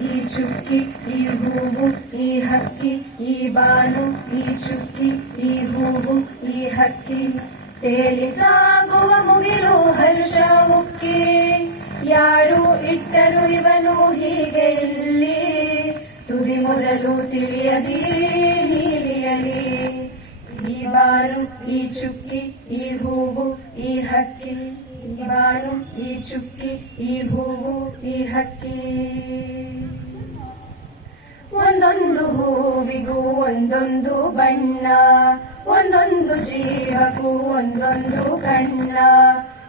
ಈ ಚುಕ್ಕಿ ಈ ಹೂವು ಈ ಹಕ್ಕಿ ಈ ಬಾನು ಈ ಚುಕ್ಕಿ ಈ ಹೂವು ಈ ಹಕ್ಕಿ ತೇಲಿ ಸಾಗುವ ಮುಗಿಲು ಹರ್ಷ ಉಕ್ಕಿ ಯಾರು ಇಟ್ಟರು ಇವನು ಹೀಗೆ ಇಲ್ಲಿ ತುದಿ ಮೊದಲು ತಿಳಿಯದಿ ನೀಲಿಯಲಿ ಈ ಬಾನು ಈ ಚುಕ್ಕಿ ಈ ಹೂವು ಈ ಹಕ್ಕಿ ಈ ಬಾನು ಈ ಚುಕ್ಕಿ ಈ ಹೂವು ಈ ಹಕ್ಕಿ ಒಂದೊಂದು ಹೂವಿಗೂ ಒಂದೊಂದು ಬಣ್ಣ ಒಂದೊಂದು ಜೀವಕ್ಕೂ ಒಂದೊಂದು ಕಣ್ಣ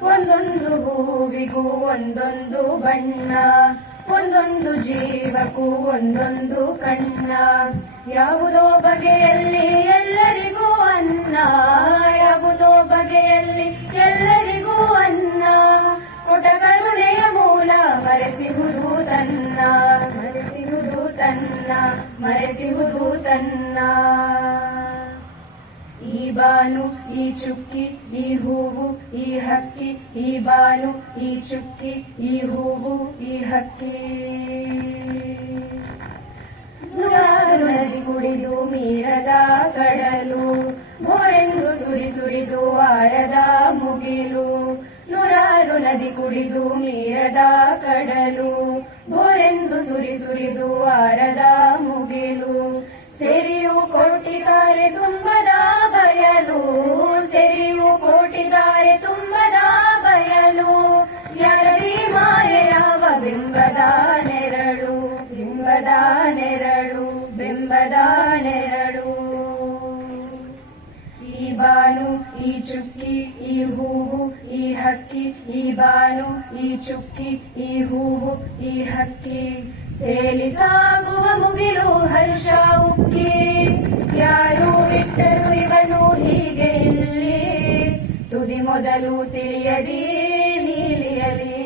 ಒಂದೊಂದು ಹೂವಿಗೂ ಒಂದೊಂದು ಬಣ್ಣ ಒಂದೊಂದು ಜೀವಕ್ಕೂ ಒಂದೊಂದು ಕಣ್ಣ ಯಾವುದೋ ಬಗೆಯಲ್ಲಿ ಎಲ್ಲರಿಗೂ ಅನ್ನ ಯಾವುದೋ ಬಗೆಯಲ್ಲಿ ಎಲ್ಲರಿಗೂ ಅನ್ನ ಕೊಟ ಕರುಣೆಯ ಮೂಲ ಮರೆಸಿಹುದು ತನ್ನ ಮರೆಸಿಹುದು ತನ್ನ ಮರೆಸಿಹುದು ತನ್ನ ಈ ಬಾನು ಈ ಚುಕ್ಕಿ ಈ ಹೂವು ಈ ಹಕ್ಕಿ ಈ ಬಾನು ಈ ಚುಕ್ಕಿ ಈ ಹೂವು ಈ ಹಕ್ಕಿ ನೂರಾರು ನದಿ ಕುಡಿದು ಮೀರದ ಕಡಲು ಬೋರೆಂದು ಸುರಿದು ಆರದ ಮುಗಿಲು ನೂರಾರು ನದಿ ಕುಡಿದು ಮೀರದ ಕಡಲು ಬೋರೆಂದು ಸುರಿದು ಆರದ ಮುಗಿಲು ಸೆರಿಯು ಕೊಟ್ಟಿದ್ದಾರೆ ತುಂಬದ ಬಯಲು ಸೆರಿಯು ಕೊಟ್ಟಿದ್ದಾರೆ ತುಂಬದ ಬಯಲು ಯಾರಲಿ ಮಾಯೆಯಾವ ಬಿಂಬದ ನೆರಳು ಬಿಂಬದ ನೆರಳು ಬಿಂಬದ ನೆರಳು ಈ ಬಾನು ಈ ಚುಕ್ಕಿ ಈ ಹೂವು ಈ ಹಕ್ಕಿ ಈ ಬಾನು ಈ ಚುಕ್ಕಿ ಈ ಹೂವು ಈ ಹಕ್ಕಿ ತೇಲಿ ಸಾಗುವ ಮುಗಿಲು ಹರ್ಷ ಉಕ್ಕಿ ಯಾರು ಇಟ್ಟರು ಇವನು ಹೀಗೆ ಇಲ್ಲಿ ತುದಿ ಮೊದಲು ತಿಳಿಯದಿ ನೀಲಿಯಲಿ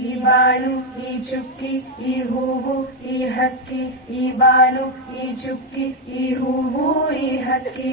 ಈ ಬಾನು ಈ ಚುಕ್ಕಿ ಈ ಹೂವು ಈ ಹಕ್ಕಿ ಈ ಬಾನು ಈ ಚುಕ್ಕಿ ಈ ಹೂವು ಈ ಹಕ್ಕಿ